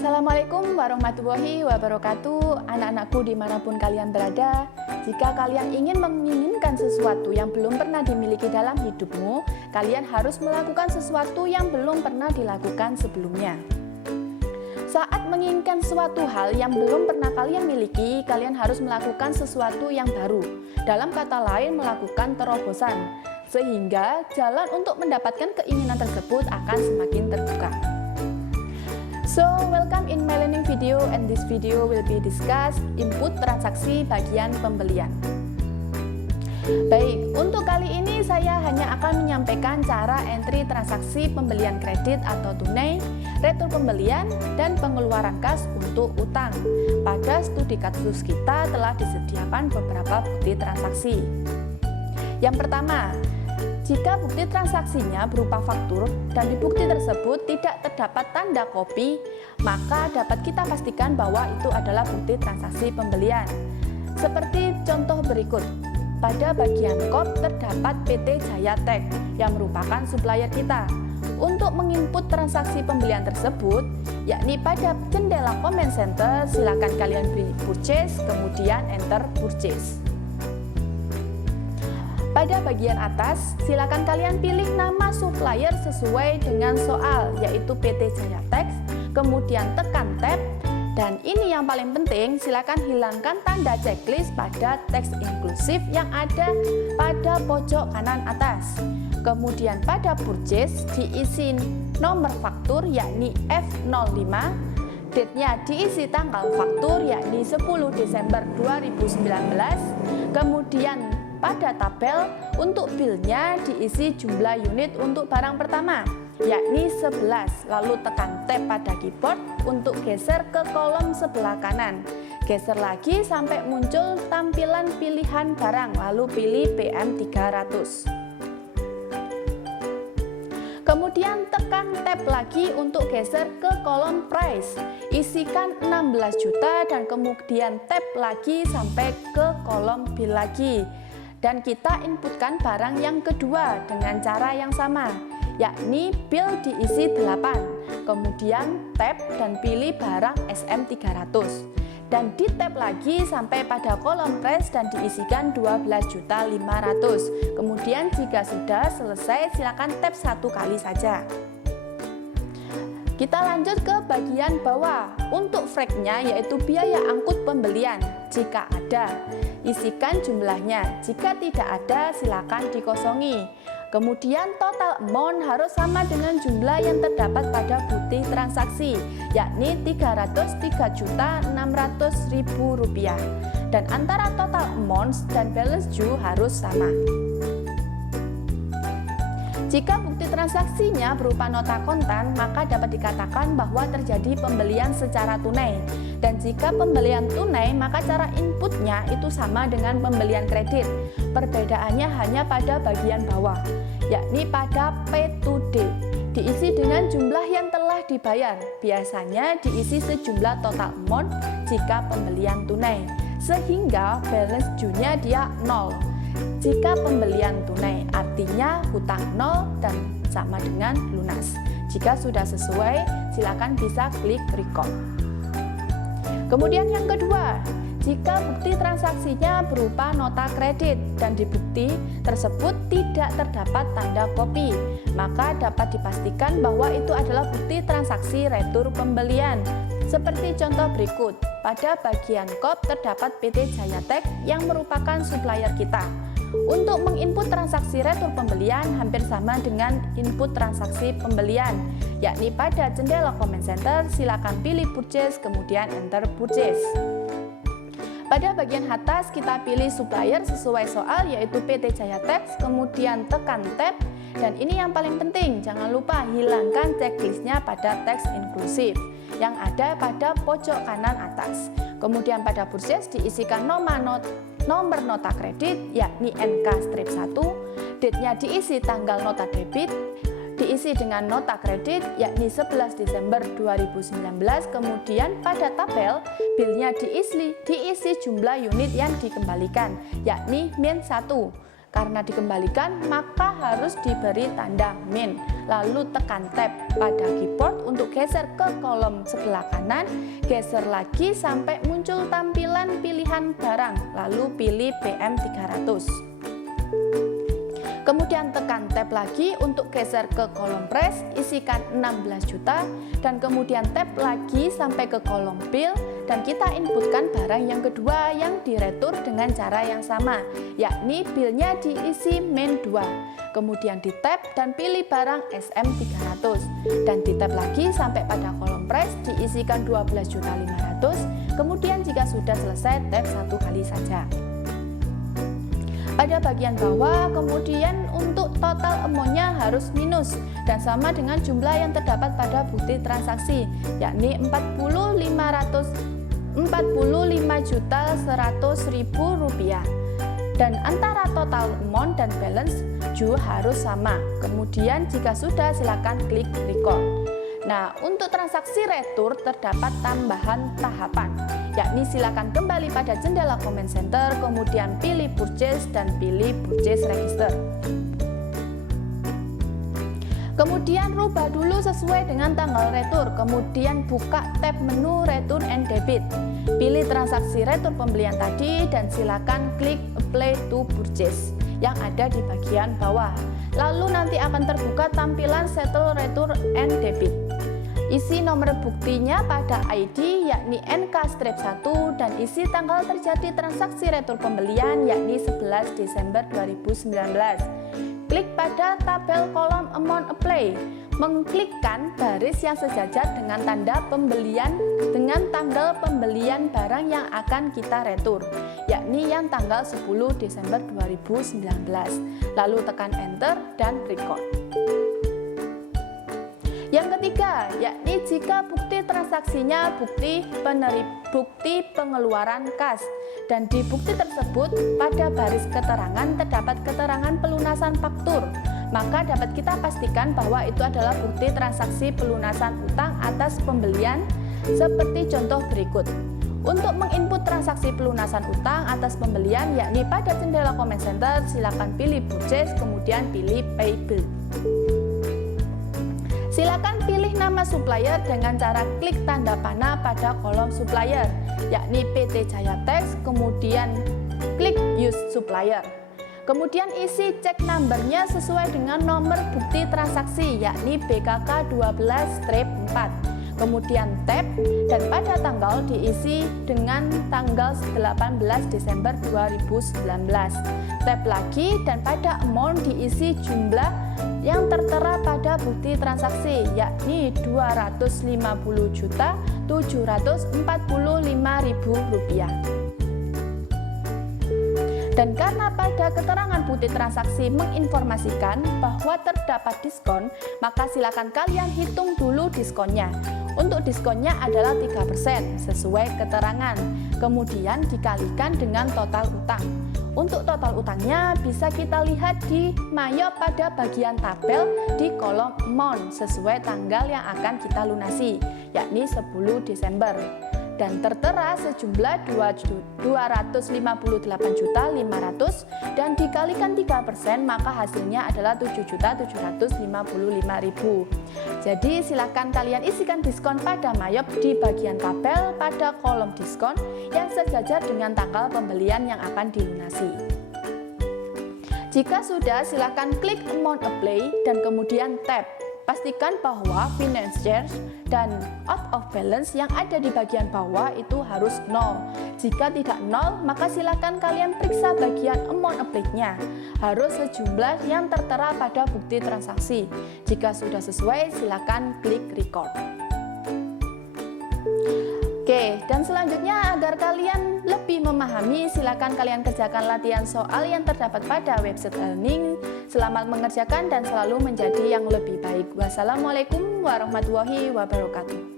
Assalamualaikum warahmatullahi wabarakatuh. Anak-anakku dimanapun kalian berada, jika kalian ingin menginginkan sesuatu yang belum pernah dimiliki dalam hidupmu, kalian harus melakukan sesuatu yang belum pernah dilakukan sebelumnya. Saat menginginkan suatu hal yang belum pernah kalian miliki, kalian harus melakukan sesuatu yang baru. Dalam kata lain, melakukan terobosan, sehingga jalan untuk mendapatkan keinginan tersebut akan semakin terbuka. So, welcome in my learning video, and this video will be discuss input transaksi bagian pembelian. Baik, untuk kali ini saya hanya akan menyampaikan cara entry transaksi pembelian kredit atau tunai, retur pembelian, dan pengeluaran kas untuk utang. Pada studi kasus kita telah disediakan beberapa bukti transaksi. Yang pertama, jika bukti transaksinya berupa faktur dan di bukti tersebut tidak terdapat tanda kopi, maka dapat kita pastikan bahwa itu adalah bukti transaksi pembelian. Seperti contoh berikut. Pada bagian KOP terdapat PT Jaya Tech yang merupakan supplier kita. Untuk menginput transaksi pembelian tersebut, yakni pada jendela comment center, silakan kalian pilih purchase, kemudian enter purchase. Pada bagian atas, silakan kalian pilih nama supplier sesuai dengan soal, yaitu PT Jaya Tech, kemudian tekan tab, dan ini yang paling penting, silakan hilangkan tanda checklist pada teks inklusif yang ada pada pojok kanan atas. Kemudian pada purchase diisi nomor faktur yakni F05, date-nya diisi tanggal faktur yakni 10 Desember 2019, kemudian pada tabel untuk bill-nya diisi jumlah unit untuk barang pertama yakni 11, lalu tekan tab pada keyboard untuk geser ke kolom sebelah kanan. Geser lagi sampai muncul tampilan pilihan barang, lalu pilih PM300. Kemudian tekan tab lagi untuk geser ke kolom price, isikan 16 juta dan kemudian tab lagi sampai ke kolom bill lagi. Dan kita inputkan barang yang kedua dengan cara yang sama, yakni bill diisi 8, kemudian tab dan pilih barang SM300. Dan di tab lagi sampai pada kolom price dan diisikan 12.500.000. Kemudian jika sudah selesai, silakan tab 1 kali saja. Kita lanjut ke bagian bawah. Untuk frag-nya yaitu biaya angkut pembelian. Jika ada, isikan jumlahnya. Jika tidak ada, silakan dikosongi. Kemudian total amount harus sama dengan jumlah yang terdapat pada bukti transaksi, yakni Rp303.600.000. Dan antara total amount dan balance due harus sama. Jika bukti transaksinya berupa nota kontan, maka dapat dikatakan bahwa terjadi pembelian secara tunai. Dan jika pembelian tunai, maka cara inputnya itu sama dengan pembelian kredit. Perbedaannya hanya pada bagian bawah, yakni pada P2D. Diisi dengan jumlah yang telah dibayar. Biasanya diisi sejumlah total amount jika pembelian tunai. Sehingga balance due-nya dia 0. Jika pembelian tunai, artinya hutang 0 dan sama dengan lunas. Jika sudah sesuai, silakan bisa klik record. Kemudian yang kedua, jika bukti transaksinya berupa nota kredit dan di bukti tersebut tidak terdapat tanda kopi, maka dapat dipastikan bahwa itu adalah bukti transaksi retur pembelian. Seperti contoh berikut, pada bagian KOP terdapat PT Jaya Tech yang merupakan supplier kita. Untuk menginput transaksi retur pembelian hampir sama dengan input transaksi pembelian, yakni pada jendela comment center silakan pilih purchase kemudian enter purchase. Pada bagian atas kita pilih supplier sesuai soal yaitu PT Jaya Tech, kemudian tekan tab, dan ini yang paling penting, jangan lupa hilangkan checklistnya pada teks inklusif yang ada pada pojok kanan atas. Kemudian pada purchase diisikan nomor nota kredit yakni NK-1, date-nya diisi tanggal nota debit, diisi dengan nota kredit yakni 11 Desember 2019, kemudian pada tabel bill-nya diisi jumlah unit yang dikembalikan yakni -1. Karena dikembalikan, maka harus diberi tanda min. Lalu tekan tab pada keyboard untuk geser ke kolom sebelah kanan, geser lagi sampai muncul tampilan pilihan barang, lalu pilih PM300. Kemudian tekan tab lagi untuk geser ke kolom price, isikan 16 juta, dan kemudian tab lagi sampai ke kolom bill, dan kita inputkan barang yang kedua yang diretur dengan cara yang sama, yakni billnya diisi min 2. Kemudian di tab dan pilih barang SM300, dan di tab lagi sampai pada kolom price diisikan 12.500.000. Kemudian jika sudah selesai, tab 1 kali saja. Pada bagian bawah, kemudian untuk total amount-nya harus minus dan sama dengan jumlah yang terdapat pada bukti transaksi, yakni 45.100.000 rupiah. Dan antara total amount dan balance juga harus sama. Kemudian jika sudah, silakan klik record. Nah, untuk transaksi retur terdapat tambahan tahapan, yakni silakan kembali pada jendela comment center, kemudian pilih purchase dan pilih purchase register. Kemudian rubah dulu sesuai dengan tanggal retur, kemudian buka tab menu return and debit. Pilih transaksi retur pembelian tadi dan silakan klik apply to purchase yang ada di bagian bawah. Lalu nanti akan terbuka tampilan settle return and debit. Isi nomor buktinya pada ID yakni NK-1 dan isi tanggal terjadi transaksi retur pembelian yakni 11 Desember 2019. Klik pada tabel kolom amount apply, mengklikkan baris yang sejajar dengan tanda pembelian dengan tanggal pembelian barang yang akan kita retur, yakni yang tanggal 10 Desember 2019. Lalu tekan enter dan record. Yang ketiga, yakni jika bukti transaksinya bukti pengeluaran kas, dan di bukti tersebut pada baris keterangan terdapat keterangan pelunasan faktur, maka dapat kita pastikan bahwa itu adalah bukti transaksi pelunasan utang atas pembelian seperti contoh berikut. Untuk menginput transaksi pelunasan utang atas pembelian, yakni pada jendela comment center, silakan pilih purchase, kemudian pilih pay bill. Silakan pilih nama supplier dengan cara klik tanda panah pada kolom supplier, yakni PT Jaya Tax, kemudian klik use supplier. Kemudian isi cek number-nya sesuai dengan nomor bukti transaksi, yakni BKK 12-4. Kemudian tab dan pada tanggal diisi dengan tanggal 18 Desember 2019. Tab lagi dan pada amount diisi jumlah yang tertera pada bukti transaksi, yakni Rp250.745.000. Dan karena pada keterangan bukti transaksi menginformasikan bahwa terdapat diskon, maka silakan kalian hitung dulu diskonnya. Untuk diskonnya adalah 3% sesuai keterangan, kemudian dikalikan dengan total utang. Untuk total utangnya bisa kita lihat di Mayo pada bagian tabel di kolom amount sesuai tanggal yang akan kita lunasi, yakni 10 Desember. Dan tertera sejumlah 258.500.000 dan dikalikan 3%, maka hasilnya adalah 7.755.000. Jadi silakan kalian isikan diskon pada Mayop di bagian tabel pada kolom diskon yang sejajar dengan tanggal pembelian yang akan dilunasi. Jika sudah, silakan klik amount apply dan kemudian tab. Pastikan bahwa finance charge dan out of balance yang ada di bagian bawah itu harus 0. Jika tidak 0, maka silakan kalian periksa bagian amount applied-nya. Harus sejumlah yang tertera pada bukti transaksi. Jika sudah sesuai, silakan klik record. Oke, dan selanjutnya agar kalian lebih memahami, silakan kalian kerjakan latihan soal yang terdapat pada website learning. Selamat mengerjakan dan selalu menjadi yang lebih baik. Wassalamualaikum warahmatullahi wabarakatuh.